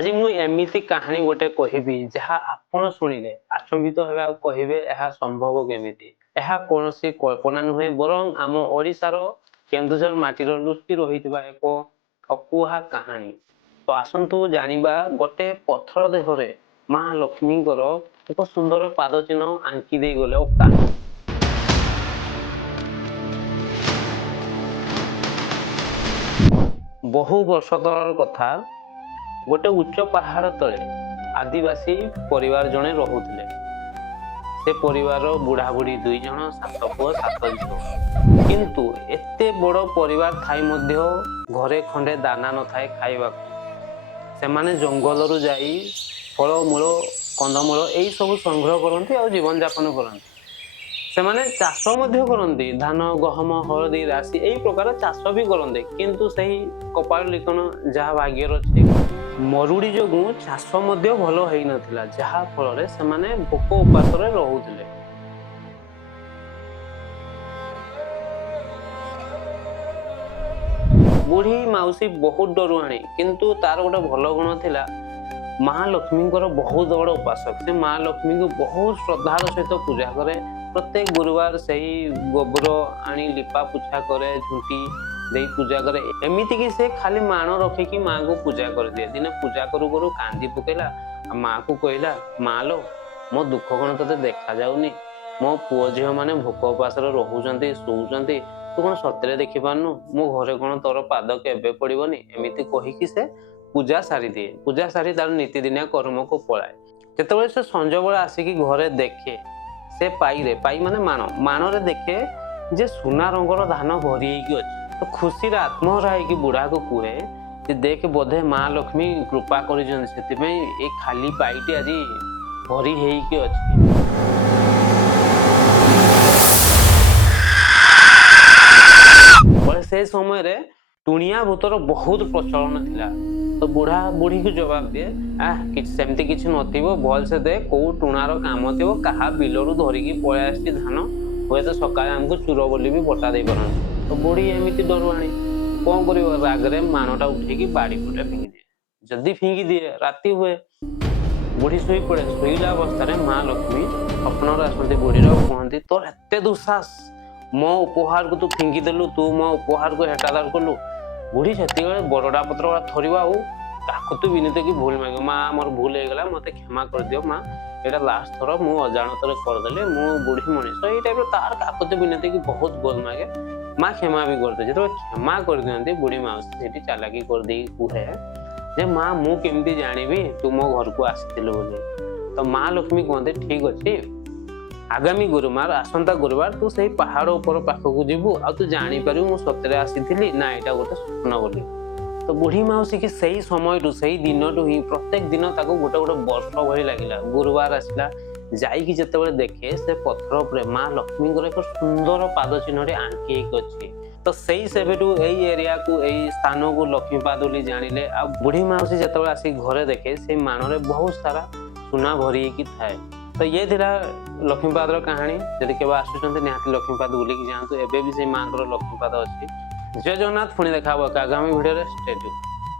आज मुझे एमती कहानी गोटे कहबी जहाँ आपण शुणिले आचंबित होगा कहे यह संभव केमिति कौन कल्पना नुहे बरं आम ओडिशार केन्दुझर माटीर लुचि रही एक अकुहा कहानी। तो आसतु जानिबा गोटे पत्थर देहरे माँ लक्ष्मी एक सुंदर पाद चिन्ह आंकी दे गले कहानी। बहु वर्ष तलर कथा गोटे उच्च पहाड़ तले आदिवासी परिवार जने रहुथिले। से परिवार बुढ़ा बुढ़ी 2 जन 7 पुओ 7 झील किंतु एते बड़ परिवार थाई मध्य घरे खंडे दाना न थाए खाइबा से माने जंगल रु जाई फल मूल कंदमूल एई सब संग्रह करंती और जीवन यापन करंती। से माने चाष मध्य करंती धान गहम हळदी राशि एई प्रकार चाष भी करंती किंतु सही कपाल लिखन जहा भाग्यर अछि मरुड़ी जोगु चाष मध्य भल हेई नथिला जहा फल रे से माने भोक उपास रे रहुथिले। बुढ़ी माउसी बहुत डरुआणी किंतु तार गोटे भल गुण थिला महालक्ष्मी बहुत बड़ उपासक। से महालक्ष्मी को बहुत श्रद्धार सहित पूजा करे। प्रत्येक गुरुवार से गोबर आनी लिपा पूछा करे झुंटी दे पूजा करे। एमिति कि से खाली मान रखिकी माँ को पूजा कर दिए। दिने पूजा करू करू कांदी पकेला माँ को कहला माँ लो मो दुख कौन ते देखा जाऊनी मो पुओ झील मैंने भोक उपास रोचंती शोचंती तू कौन सतरे देखी पारनु मो घरे कौन तोर पाद केबे पड़ोनी एमती कहीकि से पूजा सारी दिए। पूजा सारी तार नीतिदिनिया कर्म को पलाए। जिते से संज बेला आसिकी घरे देखे से पाई माने मान रे देखे जे सुना रंगर धान भरी अच्छी। तो खुशी आत्महरा हो बुढ़ा को कहे जे देख बोधे माँ लक्ष्मी कृपा कर खाली पाईटी आज भरी होगी अच्छी। से समय रे टुणिया भूतर बहुत प्रचलन थिला। तो बुढ़ा बुढ़ी को जवाब दिए सेमती किसी नथिबो भल से दे को टुणार काम थिबो कहा बिलरू धरिकी पळे आसी धान हुए तो सकाळे हमको चूर बोली भी बटा दे परन। तो बुढ़ी एमती डरुआणी कौन कर रागरे मानटा उठेकी बाड़ी पटे फिंगी दिए। जदि फिंगी दिए राति हुए बुढ़ी शुई पड़े। शुईला अवस्था माँ लक्ष्मी स्वप्न आसती बुढ़ी कहती तोर एते दुस्साहस मो उपहार को तू फिंगी देलु तू मो उपहार को हेटादार कलु। बुढ़ी से बरडा पत्र वाला थरिबा काकुतु विनती की भूल मांग माँ मोर भूल हो गला मत क्षमा कर दियो माँ एटा लास्ट थर मु अजाणत करदेली मु बुढ़ी मनीष ये टाइप तार काकुतु विनती की बहुत बोल मांगे माँ क्षमा भी कर दे। जो क्षमा कर दियंती बुढ़ी माउसी से चालाकी कर दे कहे जे माँ मु केमती जानिबी तू मो घर को आसीथिलु बोली। तो माँ लक्ष्मी कहते ठीक अच्छे आगामी गुरुवार आसंता गुरुवार तू से पहाड़ ऊपर पाखक जीवु आ तू जापर मु सतरे आसी ना यहाँ गोटे स्वप्न बोली। तो बुढ़ी माउसी की सही समय से दिन ही प्रत्येक दिन गोटे गोटे वर्ष भली लगे। गुरुवार आसला जाइकी जिते देखे से पत्थर पर माँ लक्ष्मी एक सुंदर पाद चिन्ह आंकी अच्छी। तो सही सेबेठू यही एरिया को यही स्थान को लक्ष्मीपाद बोली जानिले। आ बुढ़ी माउसी जिते आसिक घरे देखे से मान में बहुत सारा सुना भरी थाए। तो ये थिला लक्ष्मीपाद कहानी। जदि केवल आसुचंते निहाती लक्ष्मीपाद बुलिकी जातु एबे भी से माँ लक्ष्मीपाद अच्छी। जय जगन्नाथ पुणी देखा आगामी वीडियो रे स्टे ट्यून्ड।